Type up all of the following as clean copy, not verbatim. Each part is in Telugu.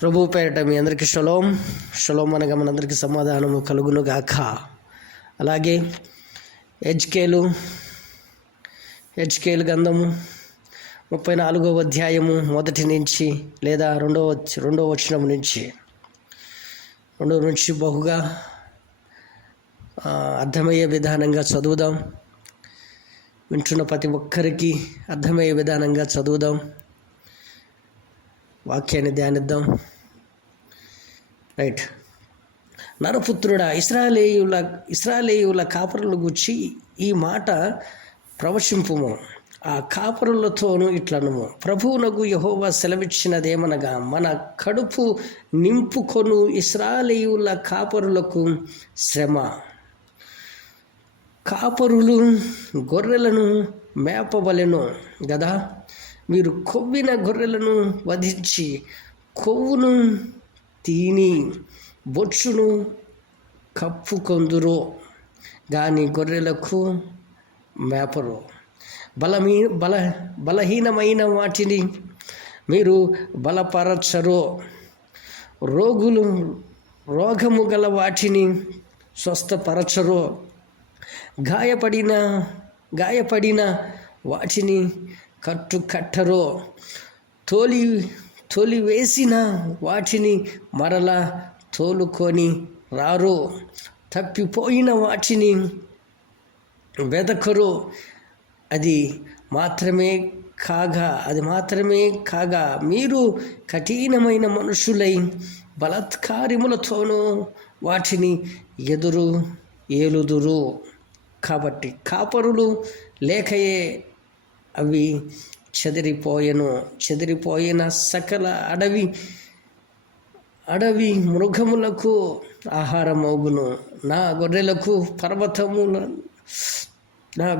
ప్రభు పేరిట మీ అందరికీ షలోం. షలోం అనగా మనందరికీ సమాధానము కలుగును గాక. అలాగే హెజ్కేలు గ్రంథము 34వ అధ్యాయము మొదటి నుంచి లేదా రెండవ వచనం నుంచి బహుగా అర్థమయ్యే విధానంగా చదువుదాం. వింటున్న ప్రతి ఒక్కరికి అర్థమయ్యే విధానంగా చదువుదాం. వాక్యాన్ని ధ్యానిద్దాం. రైట్. నరపుత్రుడా, ఇశ్రాయేలీయుల కాపరుల గురించి ఈ మాట ప్రవచింపుము. ఆ కాపరులతోనూ ఇట్లనుము, ప్రభువునగు యెహోవా సెలవిచ్చినదేమనగా, మన కడుపు నింపుకొను ఇశ్రాయేలీయుల కాపరులకు శ్రమ. కాపరులు గొర్రెలను మేపవలెను గదా. మీరు కొవ్విన గొర్రెలను వధించి కొవ్వును తిని బొచ్చును కప్పుకొందురు గాని గొర్రెలకు మేపరు. బలహీనమైన వాటిని మీరు బలపరచరు. రోగము గల వాటిని స్వస్థపరచరు. గాయపడిన వాటిని కట్టరో. తోలివేసిన వాటిని మరలా తోలుకొని రారో. తప్పిపోయిన వాటిని వెదకరు. అది మాత్రమే కాగా మీరు కఠినమైన మనుషులై బలాత్కారములతోనూ వాటిని ఏలుదురు. కాబట్టి కాపరులు లేకయే అవి చెదిరిపోయిన సకల అడవి మృగములకు ఆహారమగును. నా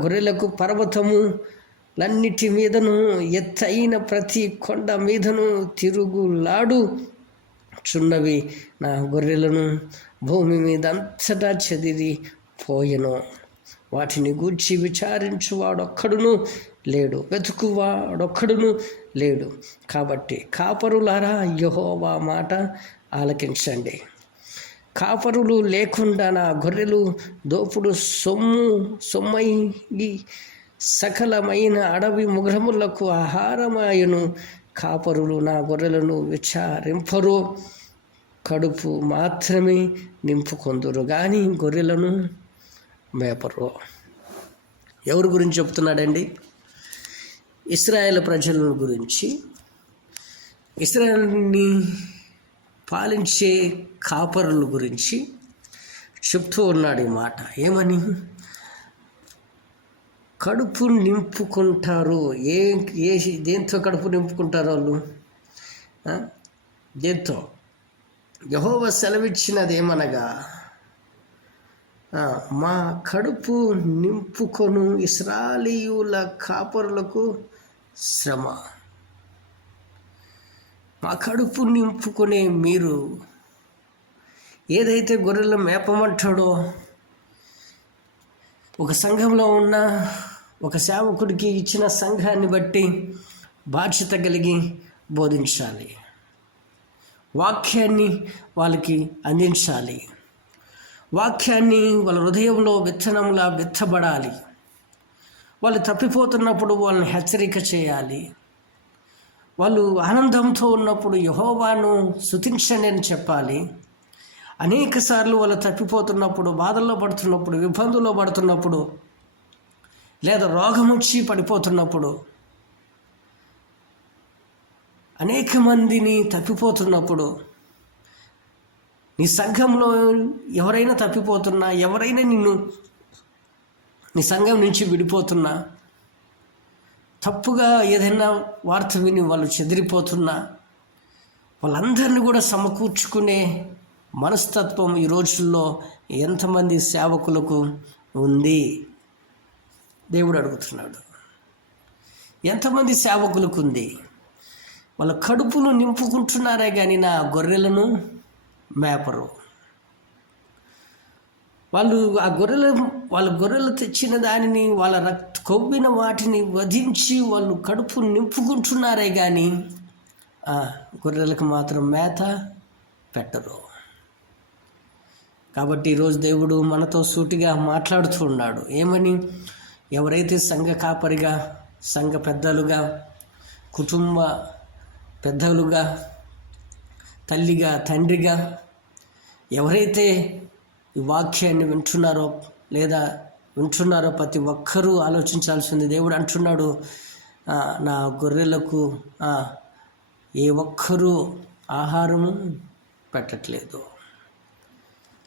గొర్రెలకు పర్వతములన్నిటి మీదను ఎత్తైన ప్రతి కొండ మీదను తిరుగులాడుచున్నవి. నా గొర్రెలను భూమి మీద అంతటా చెదిరిపోయెను. వాటిని గూర్చి విచారించువాడొక్కడును లేడు, వెతుకువాడొక్కడును లేడు. కాబట్టి కాపరులారా, యెహోవా మాట ఆలకించండి. కాపరులు లేకుండా నా గొర్రెలు దోపుడు సొమ్మయి సకలమైన అడవి మృగములకు ఆహారమాయను. కాపరులు నా గొర్రెలను విచారింపరు, కడుపు మాత్రమే నింపుకొందురు గాని గొర్రెలను మేపరు. ఎవరి గురించి చెప్తున్నాడండి? ఇశ్రాయేలు ప్రజల గురించి, ఇశ్రాయేలుని పాలించే కాపరుల గురించి చెప్తూ ఉన్నాడు ఈ మాట. ఏమని? కడుపు నింపుకుంటారు. దేంతో కడుపు నింపుకుంటారు వాళ్ళు? దేంతో? యెహోవా సెలవిచ్చినదేమనగా, మా కడుపు నింపుకొను ఇశ్రాయేలీయుల కాపరులకు శ్రమ. మా కడుపు నింపుకునే మీరు ఏదైతే గొర్రెలు మేపమంటాడో, ఒక సంఘంలో ఉన్న ఒక సేవకుడికి ఇచ్చిన సంఘాన్ని బట్టి బాధ్యత కలిగి బోధించాలి. వాక్యాన్ని వాళ్ళకి అందించాలి. వాక్యాన్ని వాళ్ళ హృదయంలో విత్తనంలా విత్తబడాలి. వాళ్ళు తప్పిపోతున్నప్పుడు వాళ్ళని హెచ్చరిక చేయాలి. వాళ్ళు ఆనందంతో ఉన్నప్పుడు యెహోవాను స్తుతించండి అని చెప్పాలి. అనేక సార్లు వాళ్ళు తప్పిపోతున్నప్పుడు, బాధల్లో పడుతున్నప్పుడు, ఇబ్బందుల్లో పడుతున్నప్పుడు, లేదా రోగం వచ్చి పడిపోతున్నప్పుడు, అనేక మందిని తప్పిపోతున్నప్పుడు, నీ సంఘంలో ఎవరైనా తప్పిపోతున్నా, ఎవరైనా నీ సంఘం నుంచి విడిపోతున్నా, తప్పుగా ఏదైనా వార్త విని వాళ్ళు చెదిరిపోతున్నా, వాళ్ళందరినీ కూడా సమకూర్చుకునే మనస్తత్వం ఈ రోజుల్లో ఎంతమంది సేవకులకు ఉంది? దేవుడు అడుగుతున్నాడు. ఎంతమంది సేవకులకు ఉంది? వాళ్ళ కడుపును నింపుకుంటున్నారే కానీ నా గొర్రెలను మేపరు. వాళ్ళ గొర్రెలు తెచ్చిన దానిని, వాళ్ళ కొవ్విన వాటిని వధించి వాళ్ళు కడుపు నింపుకుంటున్నారే కానీ గొర్రెలకు మాత్రం మేత పెట్టరు. కాబట్టి ఈరోజు దేవుడు మనతో సూటిగా మాట్లాడుతూ ఉన్నాడు. ఏమని? ఎవరైతే సంఘ కాపరిగా, సంఘ పెద్దలుగా, కుటుంబ పెద్దలుగా, తల్లిగా, తండ్రిగా ఎవరైతే ఈ వాక్యాన్ని వింటున్నారో ప్రతి ఒక్కరూ ఆలోచించాల్సింది. దేవుడు అంటున్నాడు, నా గొర్రెలకు ఏ ఒక్కరూ ఆహారము పెట్టట్లేదు.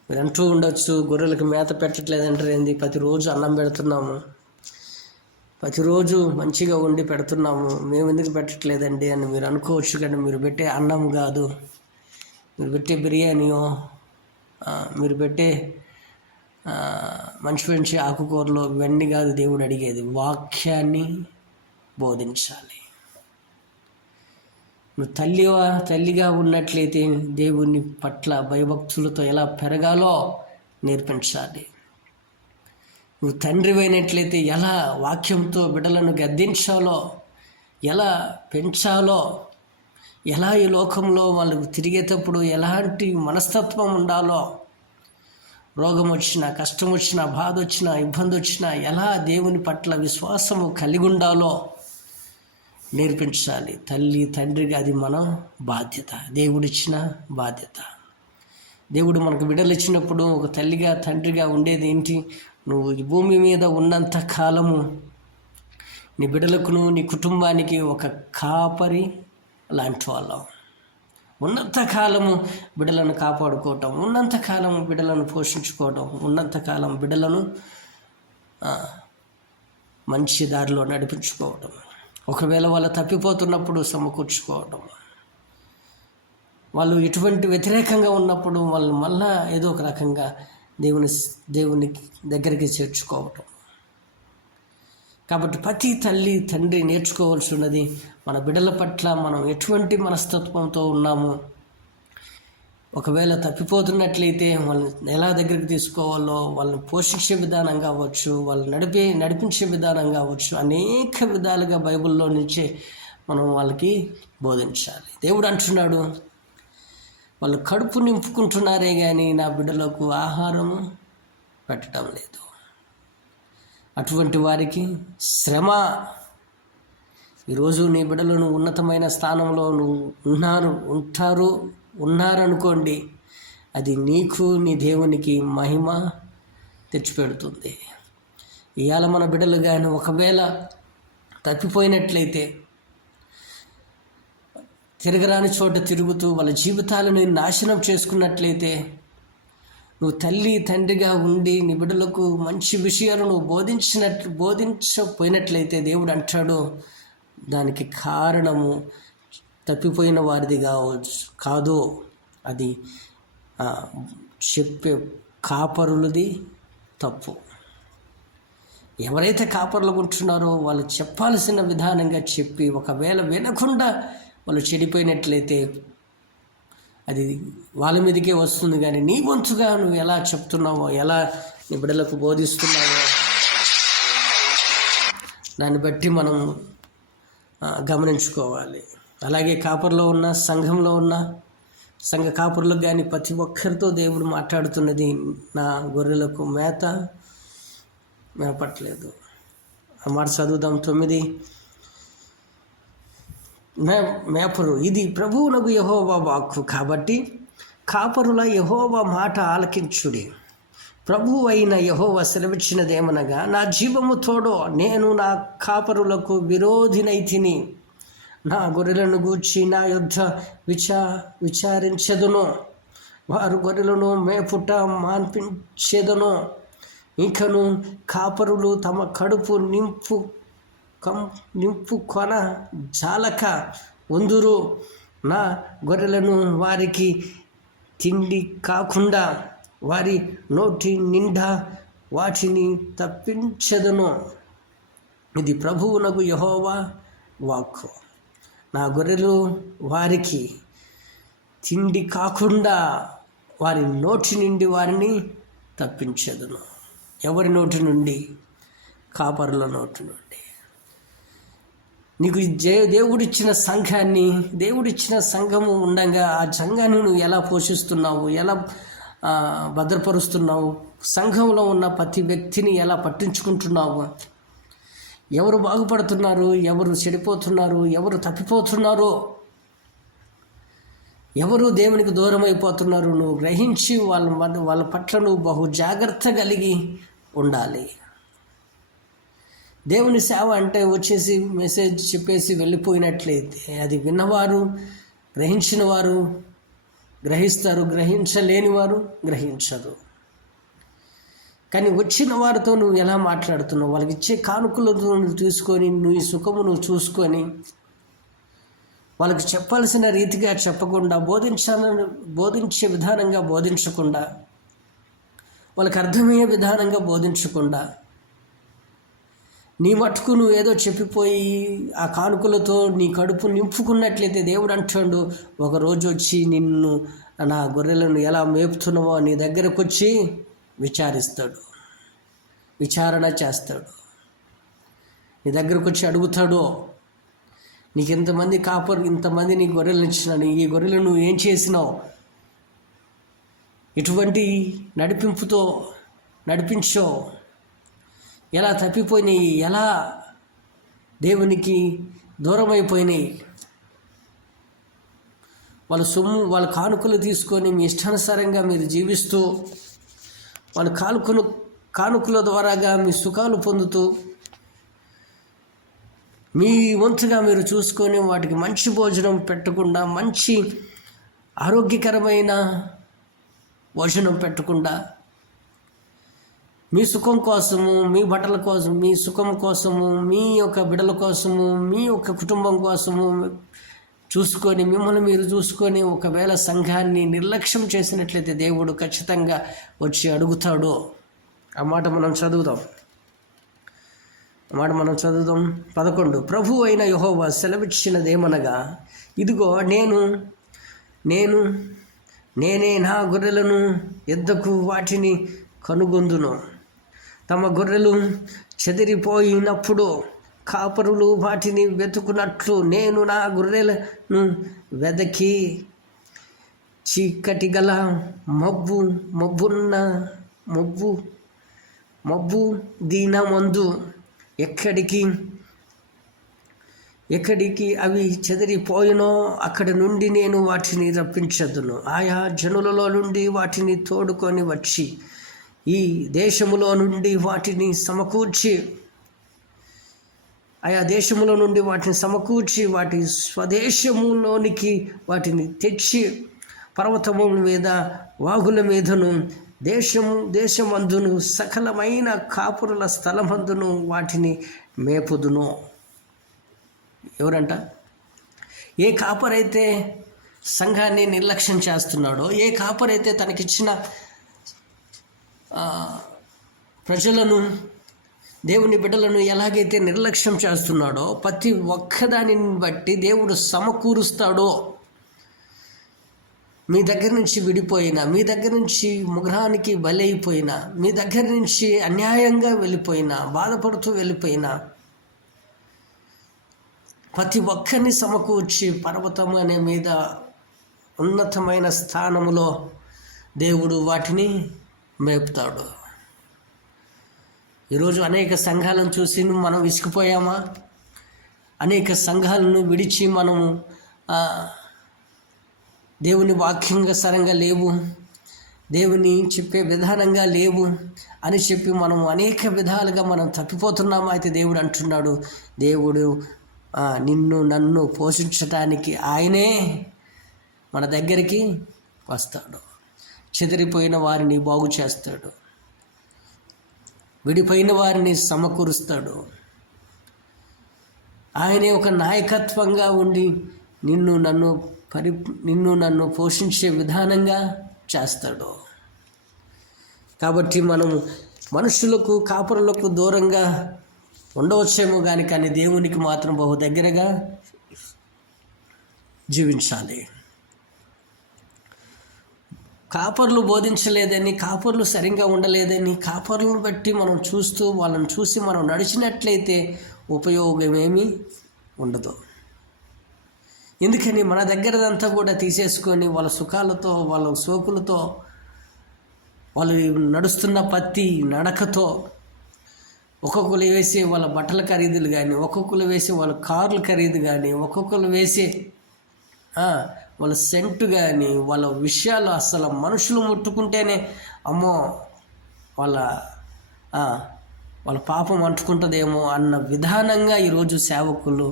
మీరు అంటూ ఉండొచ్చు, గొర్రెలకు మేత పెట్టట్లేదు అంటారు ఏంది? ప్రతిరోజు అన్నం పెడుతున్నాము, ప్రతిరోజు మంచిగా వండి పెడుతున్నాము, మేము ఎందుకు పెట్టట్లేదండి అని మీరు అనుకోవచ్చు. కానీ మీరు పెట్టే అన్నం కాదు, మీరు పెట్టే బిర్యానీయో, మీరు పెట్టే మంచి ఆకుకూరలో ఇవన్నీ కాదు దేవుడు అడిగేది. వాక్యాన్ని బోధించాలి. నువ్వు తల్లిగా ఉన్నట్లయితే దేవుని పట్ల భయభక్తులతో ఎలా పెరగాలో నేర్పించాలి. నువ్వు తండ్రి అయినట్లయితే ఎలా వాక్యంతో బిడ్డలను గద్దించాలో, ఎలా పెంచాలో, ఎలా ఈ లోకంలో వాళ్ళకు తిరిగేటప్పుడు ఎలాంటి మనస్తత్వం ఉండాలో, రోగం వచ్చినా, కష్టం వచ్చినా, బాధ వచ్చినా, ఇబ్బంది వచ్చినా ఎలా దేవుని పట్ల విశ్వాసము కలిగి ఉండాలో నేర్పించాలి. తల్లి తండ్రిగా అది మన బాధ్యత, దేవుడిచ్చిన బాధ్యత. దేవుడు మనకు బిడ్డలు ఇచ్చినప్పుడు ఒక తల్లిగా తండ్రిగా ఉండేది ఏంటి? నువ్వు ఈ భూమి మీద ఉన్నంత కాలము నీ బిడ్డలకును నీ కుటుంబానికి ఒక కాపరి లాంటి వాళ్ళం. ఉన్నంతకాలము బిడ్డలను కాపాడుకోవటం, ఉన్నంతకాలం బిడ్డలను పోషించుకోవటం, ఉన్నంతకాలం బిడ్డలను మంచి దారిలో నడిపించుకోవటం, ఒకవేళ వాళ్ళు తప్పిపోతున్నప్పుడు సమకూర్చుకోవటం, వాళ్ళు ఎటువంటి వ్యతిరేకంగా ఉన్నప్పుడు వాళ్ళు మళ్ళా ఏదో ఒక రకంగా దేవుని దగ్గరికి చేర్చుకోవటం. కాబట్టి ప్రతి తల్లి తండ్రి నేర్చుకోవాల్సి ఉన్నది, మన బిడ్డల పట్ల మనం ఎటువంటి మనస్తత్వంతో ఉన్నాము. ఒకవేళ తప్పిపోతున్నట్లయితే వాళ్ళని ఎలా దగ్గరికి తీసుకోవాలో, వాళ్ళని పోషించే విధానం కావచ్చు, వాళ్ళు నడిపించే విధానం కావచ్చు, అనేక విధాలుగా బైబిల్లో నుంచే మనం వాళ్ళకి బోధించాలి. దేవుడు అంటున్నాడు, వాళ్ళు కడుపు నింపుకుంటున్నారే కానీ నా బిడ్డలకు ఆహారం పెట్టడం లేదు. అటువంటి వారికి శ్రమ. ఈరోజు నీ బిడ్డలను ఉన్నతమైన స్థానంలో ఉన్నారనుకోండి, అది నీకు నీ దేవునికి మహిమ తెచ్చిపెడుతుంది. ఇవాళ మన బిడ్డలు కానీ ఒకవేళ తప్పిపోయినట్లయితే, తిరగరాని చోట తిరుగుతూ వాళ్ళ జీవితాలను నాశనం చేసుకున్నట్లయితే, నువ్వు తల్లి తండ్రిగా ఉండి నీ బిడ్డలకు మంచి విషయాలు నువ్వు బోధించపోయినట్లయితే దేవుడు అంటాడు, దానికి కారణము తప్పిపోయిన వారిది కాదు, అది చెప్పే కాపరులది తప్పు. ఎవరైతే కాపరులు ఉంటున్నారో వాళ్ళు చెప్పాల్సిన విధానంగా చెప్పి, ఒకవేళ వినకుండా వాళ్ళు చెడిపోయినట్లయితే అది వాళ్ళ మీదకే వస్తుంది. కానీ నీ వంతుగా నువ్వు ఎలా చెప్తున్నావో, ఎలా నీ బిడ్డలకు బోధిస్తున్నావో దాన్ని బట్టి మనం గమనించుకోవాలి. అలాగే కాపర్లో ఉన్న, సంఘంలో ఉన్న సంఘ కాపురులకు కానీ ప్రతి ఒక్కరితో దేవుడు మాట్లాడుతున్నది, నా గొర్రెలకు మేత మేపట్లేదు. ఆ మాట చదువుదాం. 9 మేపరు, ఇది ప్రభువునకు యెహోవా వాక్కు. కాబట్టి కాపరుల యెహోవా మాట ఆలకించుడి. ప్రభువు అయిన యెహోవా సెలవిచ్చినదేమనగా, నా జీవము తోడో నేను నా కాపరులకు విరోధినైతిని. నా గొర్రెలను గూర్చి నా యుద్ధ విచారించెదను. వారు గొర్రెలను మేపుట మాన్పించెదను. ఇంకను కాపరులు తమ కడుపు నింపుకొన జాలక ఉందురు. నా గొర్రెలను వారికి తిండి కాకుండా వారి నోటి నిండా వాటిని తప్పించెదను. ఇది ప్రభువునకు యెహోవా వాక్కు. నా గొర్రెలు వారికి తిండి కాకుండా వారి నోటి నుండి వారిని తప్పించెదను. ఎవరి నోటి నుండి? కాపరుల నోటి నుండి. నీకు దేవుడిచ్చిన సంఘాన్ని, దేవుడిచ్చిన సంఘము ఉండగా ఆ సంఘాన్ని నువ్వు ఎలా పోషిస్తున్నావు, ఎలా భద్రపరుస్తున్నావు, సంఘంలో ఉన్న ప్రతి వ్యక్తిని ఎలా పట్టించుకుంటున్నావు, ఎవరు బాగుపడుతున్నారు, ఎవరు చెడిపోతున్నారు, ఎవరు తప్పిపోతున్నారో, ఎవరు దేవునికి దూరం అయిపోతున్నారు నువ్వు గ్రహించి వాళ్ళ పట్ల నువ్వు బహు జాగ్రత్త కలిగి ఉండాలి. దేవుని సేవ అంటే వచ్చేసి మెసేజ్ చెప్పేసి వెళ్ళిపోయినట్లయితే అది విన్నవారు, గ్రహించిన వారు గ్రహిస్తారు, గ్రహించలేని వారు గ్రహించరు. కానీ వచ్చిన వారితో నువ్వు ఎలా మాట్లాడుతున్నావు, వాళ్ళకి ఇచ్చే కానుకలతో నువ్వు తీసుకొని నీ సుఖము నువ్వు చూసుకొని వాళ్ళకి చెప్పాల్సిన రీతిగా చెప్పకుండా, బోధించే విధానంగా బోధించకుండా, వాళ్ళకి అర్థమయ్యే విధానంగా బోధించకుండా, నీ మట్టుకు నువ్వు ఏదో చెప్పిపోయి ఆ కానుకలతో నీ కడుపు నింపుకున్నట్లయితే దేవుడు అంటాడు, ఒకరోజు వచ్చి నిన్ను నా గొర్రెలను ఎలా మేపుతున్నావో నీ దగ్గరకు వచ్చి విచారిస్తాడు, విచారణ చేస్తాడు. నీ దగ్గరకు వచ్చి అడుగుతాడు, నీకు ఇంతమంది ఇంతమంది నీ గొర్రెలను ఇచ్చినాను, ఈ గొర్రెలను నువ్వు ఏం చేసినావు, ఎటువంటి నడిపింపుతో నడిపించో, ఎలా తప్పిపోయినాయి, ఎలా దేవునికి దూరం అయిపోయినాయి, వాళ్ళ సొమ్ము వాళ్ళ కానుకలు తీసుకొని మీ ఇష్టానుసారంగా మీరు జీవిస్తూ వాళ్ళ కానుకల ద్వారాగా మీ సుఖాలు పొందుతూ మీ వంతుగా మీరు చూసుకొని వాటికి మంచి భోజనం పెట్టకుండా, మంచి ఆరోగ్యకరమైన భోజనం పెట్టకుండా, మీ సుఖం కోసము, మీ బట్టల కోసం, మీ సుఖం కోసము, మీ యొక్క బిడ్డల కోసము, మీ యొక్క కుటుంబం కోసము చూసుకొని మిమ్మల్ని మీరు చూసుకొని ఒకవేళ సంఘాన్ని నిర్లక్ష్యం చేసినట్లయితే దేవుడు ఖచ్చితంగా వచ్చి అడుగుతాడు. ఆ మాట మనం చదువుదాం. 11. ప్రభు అయిన యెహోవా సెలవిచ్చినదేమనగా, ఇదిగో నేనే నా గొర్రెలను ఎద్దకు వాటిని కనుగొందును. తమ గొర్రెలు చెదిరిపోయినప్పుడు కాపరులు వాటిని వెతుకున్నట్లు నేను నా గొర్రెలను వెదకి చీకటి గల మబ్బు దీనమందు ఎక్కడికి అవి చెదిరిపోయినో అక్కడి నుండి నేను వాటిని రప్పించదును. ఆయా జనులలో నుండి వాటిని తోడుకొని వచ్చి ఈ దేశములో నుండి వాటిని సమకూర్చి వాటి స్వదేశములోనికి వాటిని తెచ్చి పర్వతముల మీద, వాగుల మీదను, దేశమందును, సకలమైన కాపురుల స్థలమందును వాటిని మేపుదును. ఎవరంట? ఏ కాపరైతే సంఘాన్ని నిర్లక్ష్యం చేస్తున్నాడో, ఏ కాపరైతే తనకిచ్చిన ప్రజలను, దేవుని బిడ్డలను ఎలాగైతే నిర్లక్ష్యం చేస్తున్నాడో, ప్రతి ఒక్కదానిని బట్టి దేవుడు సమకూరుస్తాడో. మీ దగ్గర నుంచి విడిపోయినా, మీ దగ్గర నుంచి ముగ్రానికి బలైపోయినా, మీ దగ్గర నుంచి అన్యాయంగా వెళ్ళిపోయినా, బాధపడుతూ వెళ్ళిపోయినా, ప్రతి ఒక్కరిని సమకూర్చి పర్వతం అనే మీద ఉన్నతమైన స్థానములో దేవుడు వాటిని మేపుతాడు. ఈరోజు అనేక సంఘాలను చూసి మనం విసిగిపోయామా? అనేక సంఘాలను విడిచి మనము దేవుని వాక్యంగా సరంగా లేవు, దేవుని చెప్పే విధానంగా లేవు అని చెప్పి మనం అనేక విధాలుగా మనం తప్పిపోతున్నామా? అయితే దేవుడు అంటున్నాడు, దేవుడు నిన్ను నన్ను పోషించటానికి ఆయనే మన దగ్గరికి వస్తాడు. చెదిరిపోయిన వారిని బాగు చేస్తాడు, విడిపోయిన వారిని సమకూరుస్తాడు. ఆయనే ఒక నాయకత్వంగా ఉండి నిన్ను నన్ను పోషించే విధానంగా చేస్తాడు. కాబట్టి మనం మనుషులకు, కాపురులకు దూరంగా ఉండవచ్చేమో కానీ దేవునికి మాత్రం బహు దగ్గరగా జీవించాలి. కాపర్లు బోధించలేదని, కాపర్లు సరిగ్గా ఉండలేదని, కాపర్లను బట్టి మనం వాళ్ళని చూసి మనం నడిచినట్లయితే ఉపయోగమేమీ ఉండదు. ఎందుకని మన దగ్గరదంతా కూడా తీసేసుకొని వాళ్ళ సుఖాలతో, వాళ్ళ సోకులతో, వాళ్ళు నడుస్తున్న ప్రతి నడకతో, ఒక్కొక్కరు వేసే వాళ్ళ బట్టల ఖరీదులు కానీ, ఒక్కొక్కరు వేసే వాళ్ళ కార్ల ఖరీదు కానీ, ఒక్కొక్కరు వేసే వాళ్ళ సెంటు కానీ, వాళ్ళ విషయాలు అసలు మనుషులు ముట్టుకుంటేనే అమ్మో వాళ్ళ పాపం అంటుకుంటుందేమో అన్న విధానంగా ఈరోజు సేవకులు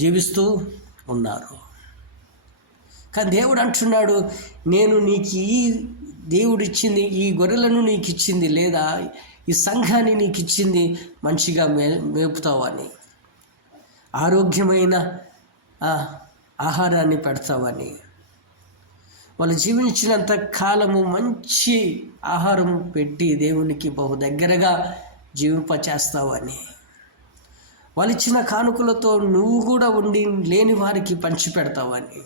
జీవిస్తూ ఉన్నారు. కానీ దేవుడు అంటున్నాడు, నేను నీకు దేవుడు ఇచ్చింది, ఈ గొర్రెలను నీకు ఇచ్చింది, లేదా ఈ సంఘాన్ని నీకు ఇచ్చింది మంచిగా మేపుతావని, ఆరోగ్యమైన ఆహారాన్ని పెడతావని, వాళ్ళు జీవించినంత కాలము మంచి ఆహారం పెట్టి దేవునికి బహు దగ్గరగా జీవింపచేస్తావని, వాళ్ళు ఇచ్చిన కానుకలతో నువ్వు కూడా ఉండి లేని వారికి పంచి పెడతావని,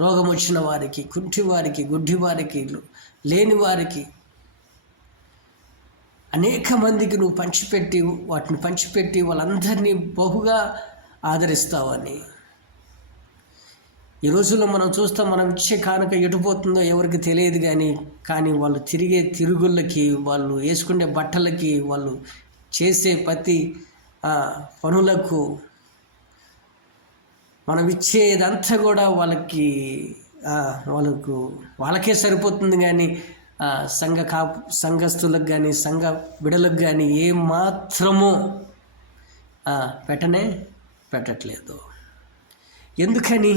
రోగం వచ్చిన వారికి, కుంటి వారికి, గుడ్డి వారికి, లేని వారికి అనేక మందికి నువ్వు వాటిని పంచిపెట్టి వాళ్ళందరినీ బహుగా ఆదరిస్తావని. ఈ రోజుల్లో మనం చూస్తాం, మనం ఇచ్చే కానుక ఎటుపోతుందో ఎవరికి తెలియదు కానీ వాళ్ళు తిరిగే తిరుగుళ్ళకి, వాళ్ళు వేసుకునే బట్టలకి, వాళ్ళు చేసే ప్రతి పనులకు మనం ఇచ్చేదంతా కూడా వాళ్ళకే సరిపోతుంది. కానీ సంఘస్థులకు కానీ, సంఘ బిడలకు కానీ ఏమాత్రమూ పెట్టట్లేదు. ఎందుకని?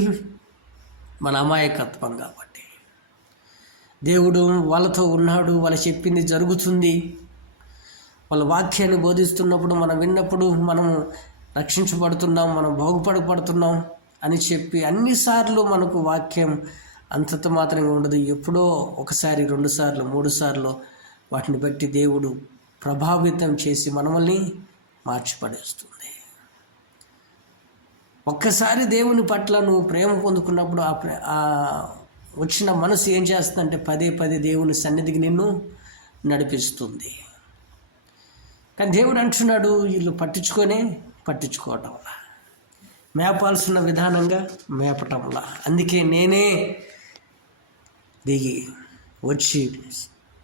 మన అమాయకత్వం కాబట్టి. దేవుడు వాళ్ళతో ఉన్నాడు, వాళ్ళు చెప్పింది జరుగుతుంది. వాళ్ళ వాక్యాన్ని బోధిస్తున్నప్పుడు, మనం విన్నప్పుడు మనం రక్షించబడుతున్నాం, మనం బాగుపడబడుతున్నాం అని చెప్పి అన్నిసార్లు మనకు వాక్యం అంతంత మాత్రంగా ఉండదు. ఎప్పుడో ఒకసారి, 2 సార్లు, 3 సార్లు వాటిని బట్టి దేవుడు ప్రభావితం చేసి మనల్ని మార్చిపడేస్తుంది. ఒక్కసారి దేవుని పట్ల నువ్వు ప్రేమ పొందుకున్నప్పుడు వచ్చిన మనసు ఏం చేస్తుందంటే పదే పదే దేవుని సన్నిధికి నిన్ను నడిపిస్తుంది. కానీ దేవుడు అంటున్నాడు, వీళ్ళు పట్టించుకోవటంలా, మేపాల్సిన విధానంగా మేపటంలా. అందుకే నేనే దిగి వచ్చి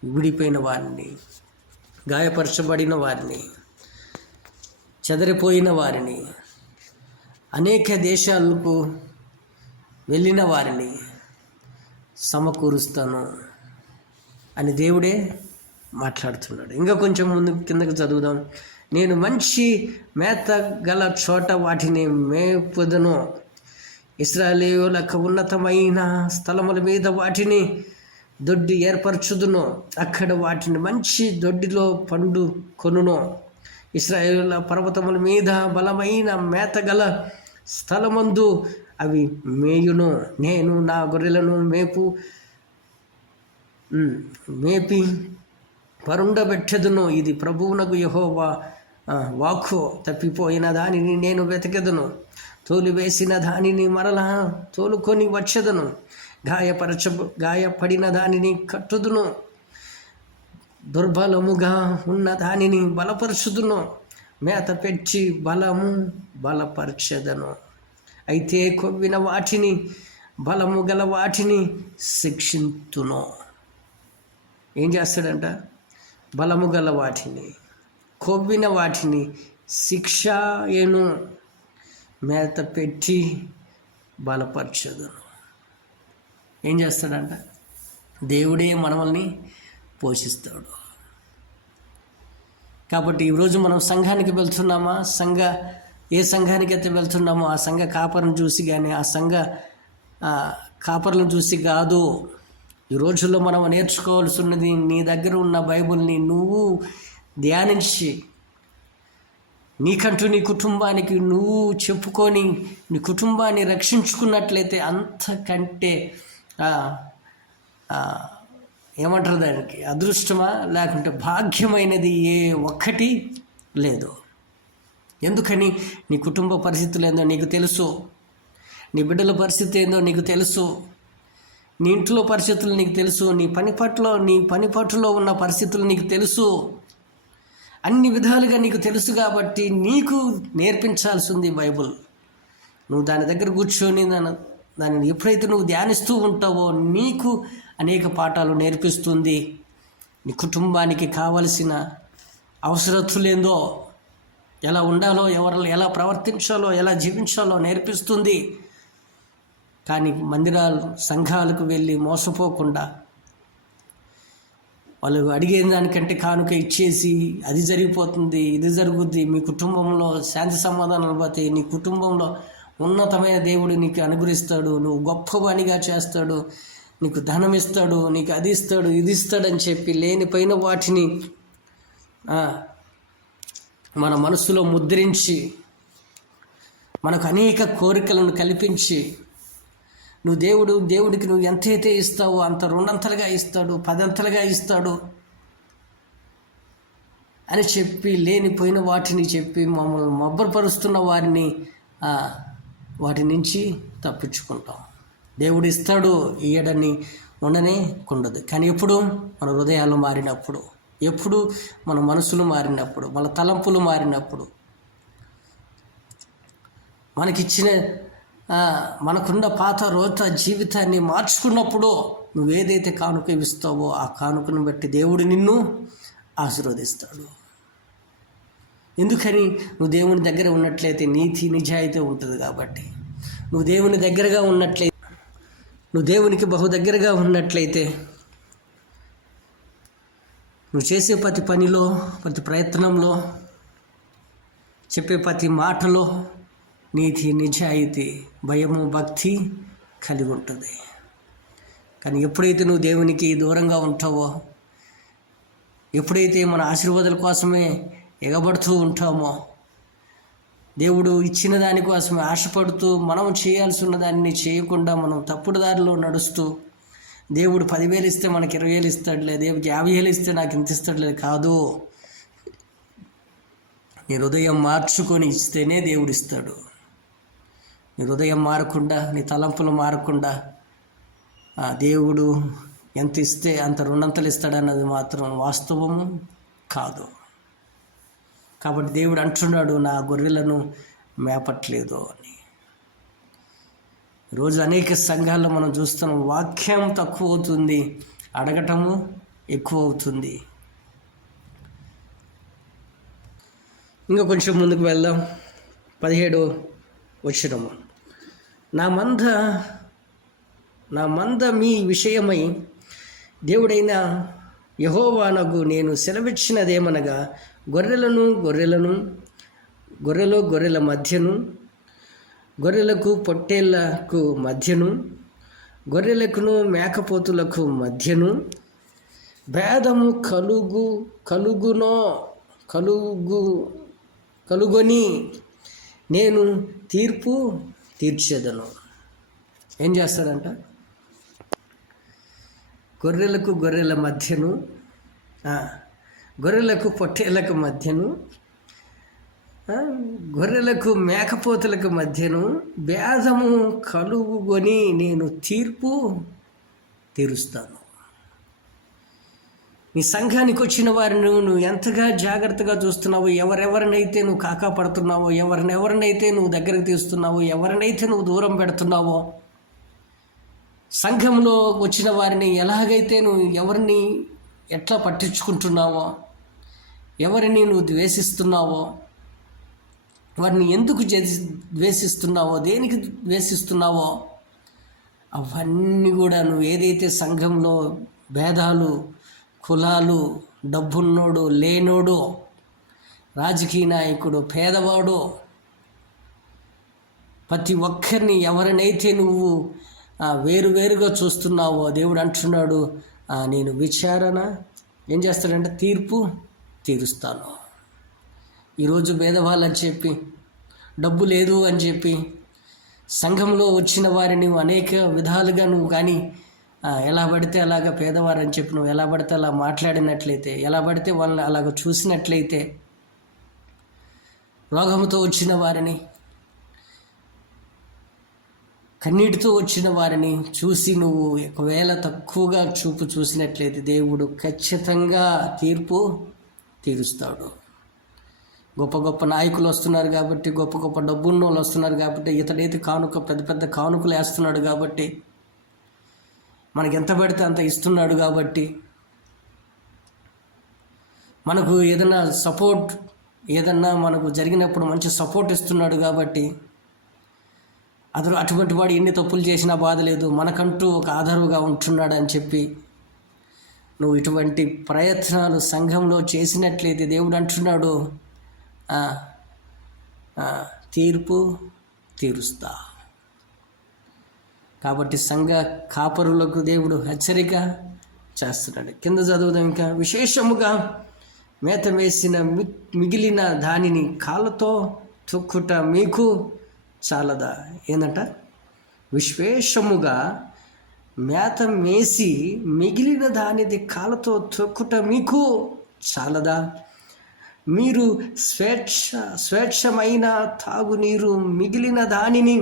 విడిపోయిన వారిని, గాయపరచబడిన వారిని, చెదరిపోయిన వారిని, అనేక దేశాలకు వెళ్ళిన వారిని సమకూరుస్తాను అని దేవుడే మాట్లాడుతున్నాడు. ఇంకా కొంచెం ముందు కిందకు చదువుదాం. నేను మంచి మేత గల చోట వాటిని మేపుదను, ఇశ్రాయేలీయులకు ఉన్నతమైన స్థలముల మీద వాటిని దొడ్డి ఏర్పరచుదును, అక్కడ వాటిని మంచి దొడ్డిలో పండు కొనును. ఇశ్రాయేలుల పర్వతముల మీద బలమైన మేత గల స్థలమందు అవి మేయును. నేను నా గొర్రెలను మేపి పరుండబెట్టెదను. ఇది ప్రభువునకు యెహోవా వాక్కు. తప్పిపోయిన దానిని నేను వెతకెదను, తోలివేసిన దానిని మరలా తోలుకొని వచ్చెదను, గాయపడిన దానిని కట్టుదును, దుర్బలముగా ఉన్న దానిని బలపరచుదును, మేత పెట్టి బలపరచెదను. అయితే కొవ్విన వాటిని, బలము గల వాటిని శిక్షింతును. ఏం చేస్తాడంట? బలము గల వాటిని, కొవ్విన వాటిని శిక్షను, మేత పెట్టి బలపరచదును. ఏం చేస్తాడంట? దేవుడే మనల్ని పోషిస్తాడు. కాబట్టి ఈరోజు మనం సంఘానికి వెళ్తున్నామా? ఏ సంఘానికి అయితే వెళ్తున్నామో ఆ సంఘ కాపరిని చూసి కానీ, ఆ సంఘ కాపర్లను చూసి కాదు. ఈ రోజుల్లో మనం నేర్చుకోవాల్సి ఉన్నది, నీ దగ్గర ఉన్న బైబిల్ని నువ్వు ధ్యానించి నీకంటూ నీ కుటుంబానికి నువ్వు చెప్పుకొని నీ కుటుంబాన్ని రక్షించుకున్నట్లయితే అంతకంటే ఏమంటారు దానికి, అదృష్టమా లేకుంటే భాగ్యమైనది ఏ ఒక్కటి లేదు. ఎందుకని? నీ కుటుంబ పరిస్థితులు ఏందో నీకు తెలుసు, నీ బిడ్డల పరిస్థితి ఏందో నీకు తెలుసు, నీ ఇంట్లో పరిస్థితులు నీకు తెలుసు, నీ పని పట్టులో ఉన్న పరిస్థితులు నీకు తెలుసు. అన్ని విధాలుగా నీకు తెలుసు కాబట్టి నీకు నేర్పించాల్సి ఉంది బైబుల్. నువ్వు దాని దగ్గర కూర్చొని దానిని ఎప్పుడైతే నువ్వు ధ్యానిస్తూ ఉంటావో నీకు అనేక పాఠాలు నేర్పిస్తుంది. నీ కుటుంబానికి కావలసిన అవసరతులేందో, ఎలా ఉండాలో, ఎవరు ఎలా ప్రవర్తించాలో, ఎలా జీవించాలో నేర్పిస్తుంది. కానీ మందిరాలు, సంఘాలకు వెళ్ళి మోసపోకుండా వాళ్ళు అడిగే దానికంటే కానుక ఇచ్చేసి అది జరిగిపోతుంది, ఇది జరుగుద్ది, మీ కుటుంబంలో శాంతి సమాధానాలు పోతాయి, నీ కుటుంబంలో ఉన్నతమైన దేవుడు నీకు అనుగ్రహిస్తాడు, నువ్వు గొప్పవానిగా చేస్తాడు, నీకు ధనం ఇస్తాడు, నీకు అది ఇస్తాడు, ఇది ఇస్తాడని చెప్పి లేనిపోయిన వాటిని మన మనసులో ముద్రించి మనకు అనేక కోరికలను కల్పించి దేవుడికి నువ్వు ఎంతైతే ఇస్తావో అంత 2 అంతలుగా ఇస్తాడు, 10 అంతలుగా ఇస్తాడు అని చెప్పి లేనిపోయిన వాటిని చెప్పి మమ్మల్ని మబ్బరపరుస్తున్న వారిని వాటి నుంచి తప్పించుకుంటాం. దేవుడు ఇస్తాడు, ఇయ్యడని ఉండనే ఉండదు. కానీ ఎప్పుడు మన హృదయాలు మారినప్పుడు, ఎప్పుడు మన మనసులు మారినప్పుడు, మన తలంపులు మారినప్పుడు, మనకున్న పాత రోత జీవితాన్ని మార్చుకున్నప్పుడు నువ్వేదైతే కానుక ఇస్తావో ఆ కానుకను బట్టి దేవుడు నిన్ను ఆశీర్వదిస్తాడు. ఎందుకని? నువ్వు దేవుని దగ్గర ఉన్నట్లయితే నీతి నిజాయితీ ఉంటుంది కాబట్టి. నువ్వు దేవుని దగ్గరగా ఉన్నట్లయితే, నువ్వు దేవునికి బహు దగ్గరగా ఉన్నట్లయితే నువ్వు చేసే ప్రతి పనిలో, ప్రతి ప్రయత్నంలో, చెప్పే ప్రతి మాటలో నీతి నిజాయితీ, భయము, భక్తి కలిగి ఉంటుంది. కానీ ఎప్పుడైతే నువ్వు దేవునికి దూరంగా ఉంటావో, ఎప్పుడైతే మన ఆశీర్వాదాల కోసమే ఎగబడుతూ ఉంటామో, దేవుడు ఇచ్చిన దానికోసమే ఆశపడుతూ మనం చేయాల్సి ఉన్న దాన్ని చేయకుండా మనం తప్పుడు దారిలో నడుస్తూ, దేవుడు 10,000 ఇస్తే మనకి 20,000 ఇస్తాడులే, దేవుడు 50,000 ఇస్తే నాకు ఇంత ఇస్తాడులే, కాదు. నీ హృదయం మార్చుకొని ఇస్తేనే దేవుడు ఇస్తాడు. నీ హృదయం మారకుండా, నీ తలంపులు మారకుండా దేవుడు ఎంత ఇస్తే అంత 2 అంతలు ఇస్తాడన్నది మాత్రం వాస్తవము కాదు. కాబట్టి దేవుడు అంటున్నాడు, నా గొర్రెలను మేపట్లేదు అని. రోజు అనేక సంఘాల్లో మనం చూస్తున్నాం, వాక్యం తక్కువ అవుతుంది, అడగటము ఎక్కువ అవుతుంది. ఇంకా కొంచెం ముందుకు వెళ్దాం. 17వ వచనము, నా మంద మీ విషయమై దేవుడైన యెహోవానగు నేను సెలవిచ్చినదేమనగా, గొర్రెల మధ్యను, గొర్రెలకు పొట్టేళ్లకు మధ్యను, గొర్రెలకును మేకపోతులకు మధ్యను భేదము కలుగొని నేను తీర్పు తీర్చేదను. ఏం చేస్తాడంట? గొర్రెల మధ్యను, గొర్రెలకు పొట్టేళ్లకు మధ్యను, గొర్రెలకు మేకపోతులకు మధ్యను భేదము కలుగుకొని నేను తీర్పు తీరుస్తాను. నీ సంఘానికి వచ్చిన వారిని నువ్వు ఎంతగా జాగ్రత్తగా చూస్తున్నావో, ఎవరెవరినైతే నువ్వు కాకాపడుతున్నావో, ఎవరినైతే నువ్వు దగ్గరికి తీస్తున్నావో, ఎవరినైతే నువ్వు దూరం పెడుతున్నావో, సంఘంలో వచ్చిన వారిని ఎలాగైతే నువ్వు ఎవరిని ఎట్లా పట్టించుకుంటున్నావో, ఎవరిని నువ్వు ద్వేషిస్తున్నావో, వారిని ఎందుకు ద్వేషిస్తున్నావో, దేనికి ద్వేషిస్తున్నావో, అవన్నీ కూడా నువ్వు ఏదైతే సంఘంలో భేదాలు, కులాలు, డబ్బున్నోడు లేనోడు, రాజకీయ నాయకుడు పేదవాడు, ప్రతి ఒక్కరిని ఎవరినైతే నువ్వు వేరువేరుగా చూస్తున్నావో, దేవుడు అంటున్నాడు, నేను విచారణ ఏం చేస్తాడంటే తీర్పు తీరుస్తాను. ఈరోజు భేదవాళ్ళని చెప్పి, డబ్బు లేదు అని చెప్పి సంఘంలో వచ్చిన వారిని అనేక విధాలుగా నువ్వు కానీ ఎలా పడితే అలాగా పేదవారని చెప్పి నువ్వు ఎలా పడితే అలా మాట్లాడినట్లయితే, ఎలా పడితే వాళ్ళని అలాగ చూసినట్లయితే, రోగంతో వచ్చిన వారిని, కన్నీటితో వచ్చిన వారిని చూసి నువ్వు ఒకవేళ తక్కువగా చూసినట్లయితే దేవుడు ఖచ్చితంగా తీర్పు తీరుస్తాడు. గొప్ప గొప్ప నాయకులు వస్తున్నారు కాబట్టి, గొప్ప గొప్ప డబ్బున్న వాళ్ళు వస్తున్నారు కాబట్టి, ఇతడైతే పెద్ద పెద్ద కానుకలు వేస్తున్నాడు కాబట్టి, మనకి ఎంత పడితే అంత ఇస్తున్నాడు కాబట్టి, మనకు ఏదన్నా మనకు జరిగినప్పుడు మంచి సపోర్ట్ ఇస్తున్నాడు కాబట్టి, అటువంటి వాడు ఎన్ని తప్పులు చేసినా బాధ లేదు, మనకంటూ ఒక ఆధారుగా ఉంటున్నాడు అని చెప్పి నువ్వు ఇటువంటి ప్రయత్నాలు సంఘంలో చేసినట్లయితే దేవుడు అంటున్నాడు, తీర్పు తీరుస్తా. కాబట్టి సంఘ కాపరులకు దేవుడు హెచ్చరిక చేస్తున్నాడు. కింద చదువుదాం. ఇంకా విశేషముగా మేత వేసిన మిగిలిన దానిని కాళ్ళతో తొక్కుట మీకు చాలదా? ఏందంట? విశేషముగా మేత వేసి మిగిలిన దానిది కాళ్ళతో తొక్కుట మీకు చాలదా? మీరు స్వేచ్ఛమైన తాగునీరు మిగిలిన దానిని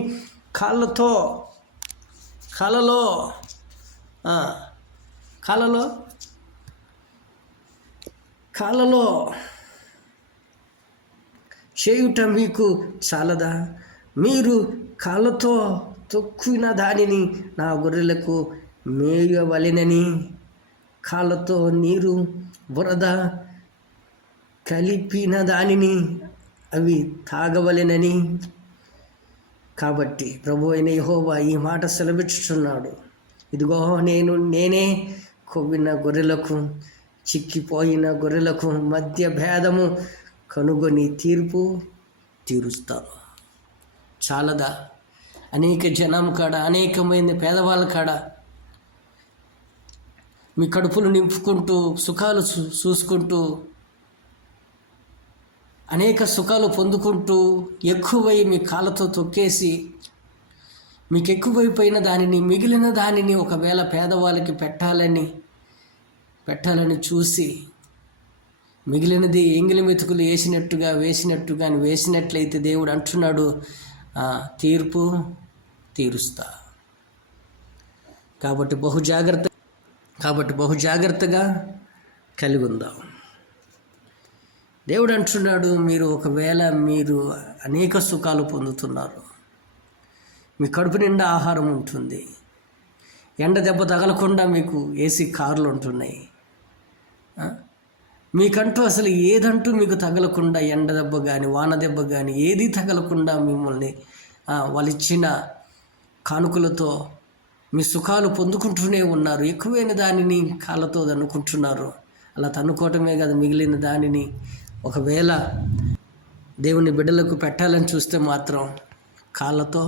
కాళ్ళలో చేయుట మీకు చాలదా? మీరు కాళ్ళతో తొక్కిన దానిని నా గొర్రెలకు మేయవలెనని, కాళ్ళతో నీరు బురద కలిపిన దానిని అవి తాగవలెనని. కాబట్టి ప్రభు అయిన యెహోవా ఈ మాట సెలవిచ్చుచున్నాడు, ఇదిగో నేనే కొవ్విన గొర్రెలకు చిక్కిపోయిన గొర్రెలకు మధ్య భేదము కనుగొని తీర్పు తీరుస్తాను. చాలదా? అనేక జనం కాడ, అనేకమైన పేదవాళ్ళ కాడ మీ కడుపులు నింపుకుంటూ సుఖాలు చూసుకుంటూ అనేక సుఖాలు పొందుకుంటూ ఎక్కువై మీ కాళ్ళతో తొక్కేసి మీకు ఎక్కువైపోయిన దానిని, మిగిలిన దానిని ఒకవేళ పేదవాళ్ళకి పెట్టాలని చూసి మిగిలినది ఎంగిలి మెతుకులు వేసినట్లయితే దేవుడు అంటున్నాడు, తీర్పు తీరుస్తా. కాబట్టి బహు జాగ్రత్తగా కలిగి ఉందాం. దేవుడు అంటున్నాడు, ఒకవేళ మీరు అనేక సుఖాలు పొందుతున్నారు, మీ కడుపు నిండా ఆహారం ఉంటుంది, ఎండ దెబ్బ తగలకుండా మీకు ఏసీ కార్లు ఉంటున్నాయి, మీకంటూ అసలు ఏదంటూ మీకు తగలకుండా, ఎండ దెబ్బ కానీ వాన దెబ్బ కానీ ఏది తగలకుండా మిమ్మల్ని వాళ్ళు ఇచ్చిన కానుకలతో మీ సుఖాలు పొందుకుంటూనే ఉన్నారు. ఎక్కువైన దానిని కాళ్ళతో తన్నుకుంటున్నారు. అలా తన్నుకోవటమే కాదు, మిగిలిన దానిని ఒకవేళ దేవుని బిడ్డలకు పెట్టాలని చూస్తే మాత్రం కాళ్ళతో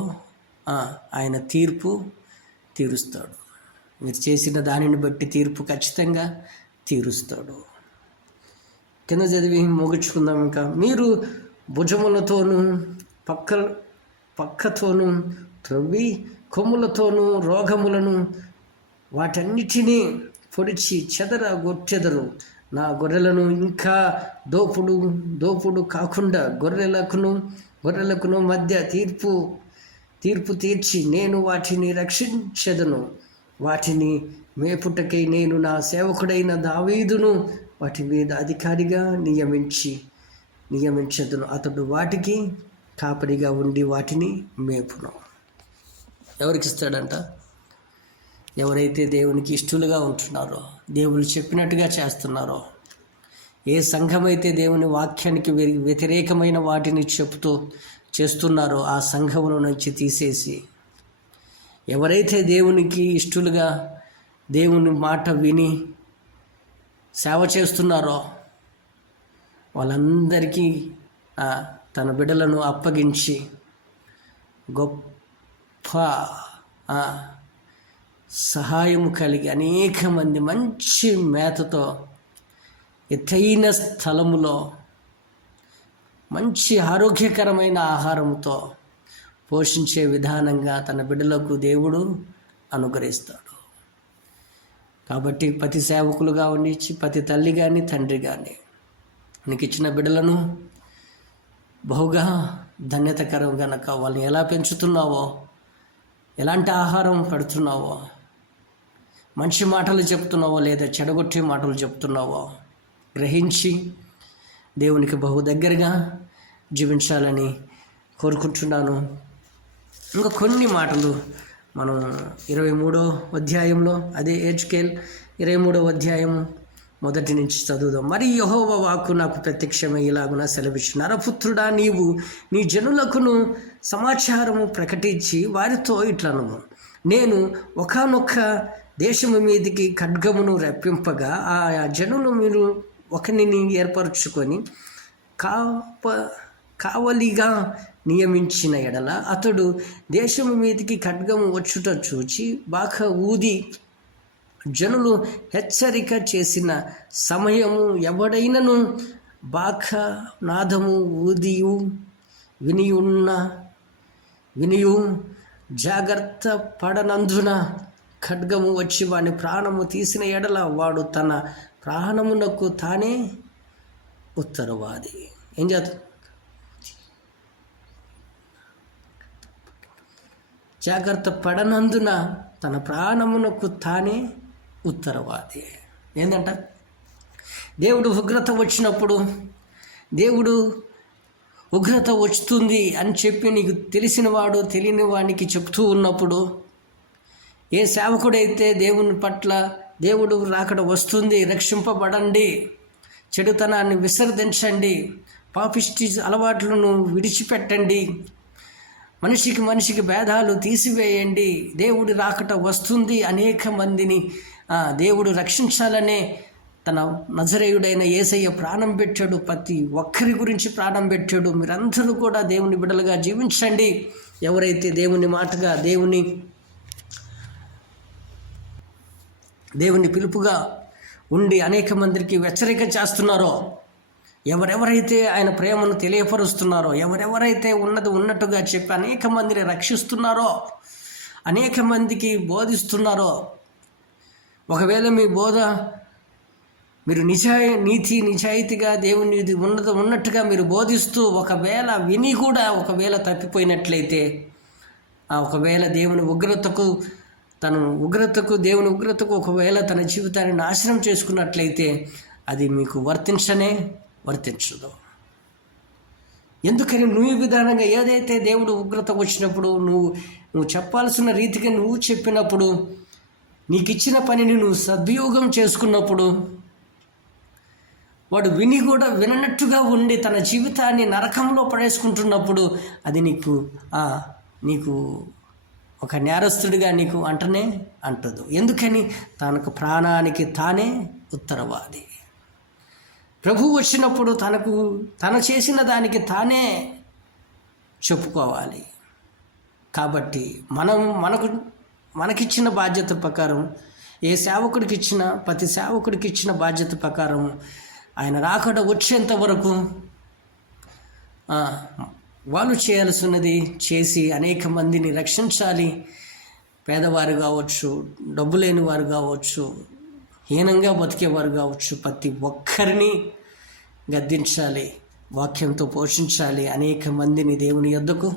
ఆయన తీర్పు తీరుస్తాడు. మీరు చేసిన దానిని బట్టి తీర్పు ఖచ్చితంగా తీరుస్తాడు. కింద చదివి ముగించుకుందాం. ఇంకా మీరు భుజములతోనూ పక్కతోనూ త్రవ్వి కొమ్ములతోనూ రోగములను వాటన్నిటినీ పొడిచి చెదరగొట్టెదరు. నా గొర్రెలను ఇంకా దోపుడు కాకుండా గొర్రెలకును మధ్య తీర్పు తీర్చి నేను వాటిని రక్షించెదను. వాటిని మేపుటకై నేను నా సేవకుడైన దావీదును వాటి మీద అధికారిగా నియమించదును. అతడు వాటికి కాపరిగా ఉండి వాటిని మేపును. ఎవరికి ఇస్తాడంట? ఎవరైతే దేవునికి ఇష్టలుగా ఉంటున్నారో, దేవుడు చెప్పినట్టుగా చేస్తున్నారో, ఏ సంఘమైతే దేవుని వాక్యానికి వ్యతిరేకమైన వాటిని చెప్తూ చేస్తున్నారో ఆ సంఘముల నుంచి తీసేసి, ఎవరైతే దేవునికి ఇష్టలుగా దేవుని మాట విని సేవ చేస్తున్నారో వాళ్ళందరికీ తన బిడ్డలను అప్పగించి గొప్ప సహాయము కలిగి అనేక మంది మంచి మేతతో ఎత్తైన స్థలములో మంచి ఆరోగ్యకరమైన ఆహారంతో పోషించే విధానంగా తన బిడ్డలకు దేవుడు అనుగ్రహిస్తాడు. కాబట్టి ప్రతి సేవకులు కానిచ్చి, ప్రతి తల్లి కానీ తండ్రి కానీ నీకు ఇచ్చిన బిడ్డలను బహుగా ధన్యతకరం గనక వాళ్ళని ఎలా పెంచుతున్నావో, ఎలాంటి ఆహారం పెడుతున్నావో, మంచి మాటలు చెప్తున్నావో లేదా చెడగొట్టే మాటలు చెప్తున్నావో గ్రహించి దేవునికి బహు దగ్గరగా జీవించాలని కోరుకుంటున్నాను. ఇంకా కొన్ని మాటలు మనం 23వ అధ్యాయంలో, అదే హెజ్కేల్ 23వ అధ్యాయము 1 నుంచి చదువుదాం. మరి యెహోవా వాక్కు నాకు ప్రత్యక్షమై ఇలాగున సెలవిచ్చు, నరపుత్రుడా, నీవు నీ జనులకును సమాచారము ప్రకటించి వారితో ఇట్లనుము, నేను ఒకానొక దేశము మీదికి ఖడ్గమును రప్పింపగా ఆ జనులు మీరు ఒకరిని ఏర్పరచుకొని కావలిగా నియమించిన ఎడల అతడు దేశము మీదికి ఖడ్గము వచ్చుట చూచి బాకా ఊది జనులు హెచ్చరిక చేసిన సమయము ఎవడైనను బాకా నాదము ఊదియు వినియు జాగ్రత్త పడనందున ఖడ్గము వచ్చి వాని ప్రాణము తీసిన ఎడల వాడు తన ప్రాణమునకు తానే ఉత్తరవాది. ఏం చేస్తాడు? జాగ్రత్త పడనందున తన ప్రాణమునకు తానే ఉత్తరవాది. ఏంటంట? దేవుడు ఉగ్రత వచ్చినప్పుడు, దేవుడు ఉగ్రత వస్తుంది అని చెప్పి నీకు తెలిసిన వాడు తెలియని వానికి చెప్తూ ఉన్నప్పుడు, ఏ సేవకుడైతే దేవుని పట్ల దేవుడు రాకడ వస్తుంది, రక్షింపబడండి, చెడుతనాన్ని విసర్జించండి, పాపిష్టి అలవాట్లను విడిచిపెట్టండి, మనిషికి భేదాలు తీసివేయండి, దేవుడి రాకట వస్తుంది, అనేక మందిని దేవుడు రక్షించాలనే తన నజరేయుడైన యేసయ్య ప్రాణం పెట్టాడు, ప్రతి ఒక్కరి గురించి ప్రాణం పెట్టాడు. మీరందరూ కూడా దేవుని బిడ్డలుగా జీవించండి. ఎవరైతే దేవుని మాటగా దేవుని పిలుపుగా ఉండి అనేక మందికి హెచ్చరిక చేస్తున్నారో, ఎవరెవరైతే ఆయన ప్రేమను తెలియపరుస్తున్నారో, ఎవరెవరైతే ఉన్నట్టుగా చెప్పి అనేక మందిని రక్షిస్తున్నారో, అనేక మందికి బోధిస్తున్నారో, ఒకవేళ మీ బోధ మీరు నిజాయితీగా దేవుని ఉన్నట్టుగా మీరు బోధిస్తూ ఒకవేళ విని కూడా ఒకవేళ తప్పిపోయినట్లయితే, ఒకవేళ దేవుని ఉగ్రతకు దేవుని ఉగ్రతకు ఒకవేళ తన జీవితాన్ని నాశనం చేసుకున్నట్లయితే అది మీకు వర్తించదు. ఎందుకని నువ్వు విధానంగా ఏదైతే దేవుడు ఉగ్రత వచ్చినప్పుడు నువ్వు చెప్పాల్సిన రీతిగా నువ్వు చెప్పినప్పుడు, నీకు ఇచ్చిన పనిని నువ్వు సద్వినియోగం చేసుకున్నప్పుడు, వాడు విని కూడా విననట్టుగా ఉండి తన జీవితాన్ని నరకంలో పడేసుకుంటున్నప్పుడు అది నీకు ఒక నేరస్తుడిగా నీకు అంటదు. ఎందుకని? తనకు ప్రాణానికి తానే ఉత్తరవాది. ప్రభువు వచ్చినప్పుడు తను చేసిన దానికి తానే చెప్పుకోవాలి. కాబట్టి మనకిచ్చిన బాధ్యత ప్రకారం, ఏ సేవకుడికి ఇచ్చిన ప్రతి సేవకుడికి ఇచ్చిన బాధ్యత ప్రకారం ఆయన రాకడ వచ్చేంత వరకు వాళ్ళు చేయాల్సినది చేసి అనేక మందిని రక్షించాలి. పేదవారు కావచ్చు, డబ్బు లేని వారు కావచ్చు, హీనంగా బతికేవారు కావచ్చు, ప్రతి ఒక్కరిని గద్దించాలి, వాక్యంతో పోషించాలి, అనేక మందిని దేవుని యొద్దకు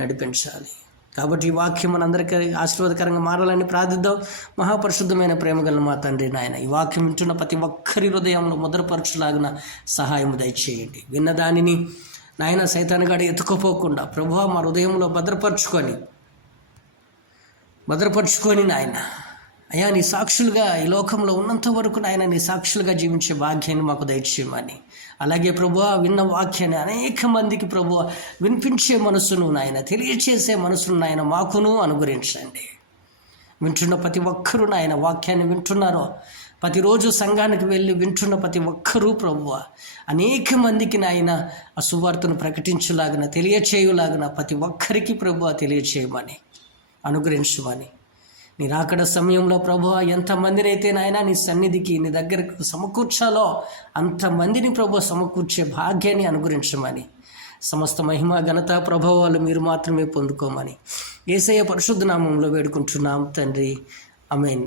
నడిపించాలి. కాబట్టి ఈ వాక్యం మనందరికీ ఆశీర్వాదకరంగా మారాలని ప్రార్థిద్దాం. మహాపరిశుద్ధమైన ప్రేమగల మా తండ్రి నాయన, ఈ వాక్యం వింటున్న ప్రతి ఒక్కరి హృదయంలో ముద్రపరచులాగిన సహాయం దయచేయండి. విన్న దానిని నాయన సైతానుగాడు ఎత్తుకుపోకుండా ప్రభువా మా హృదయంలో భద్రపరుచుకొని నాయన అయ్యా నీ సాక్షులుగా ఈ లోకంలో ఉన్నంత వరకు నాయన నీ సాక్షులుగా జీవించే భాగ్యాన్ని మాకు దయచేయమని, అలాగే ప్రభువా విన్న వాక్యాన్ని అనేక మందికి ప్రభువా వినిపించే మనసును నాయన తెలియచేసే మనసును నాయన మాకును అనుగ్రహించండి. వింటున్న ప్రతి ఒక్కరూ నాయన వాక్యాన్ని వింటున్నారో, ప్రతిరోజు సంఘానికి వెళ్ళి వింటున్న ప్రతి ఒక్కరూ ప్రభువా అనేక మందికి నాయన ఆ సువార్తను ప్రకటించులాగిన తెలియచేయులాగిన ప్రతి ఒక్కరికి ప్రభువా తెలియచేయమని అనుగ్రహించమని, నీ రాకడ సమయంలో ప్రభువా ఎంతమందిని అయితే నాయన నీ సన్నిధికి నీ దగ్గరకు సమకూర్చాలో అంతమందిని ప్రభువా సమకూర్చే భాగ్యాన్ని అనుగ్రహించమని, సమస్త మహిమ ఘనత ప్రభావాలు మీరు మాత్రమే పొందుకోమని యేసయ్య పరిశుద్ధ నామంలో వేడుకుంటున్నాం తండ్రి. ఆమేన్.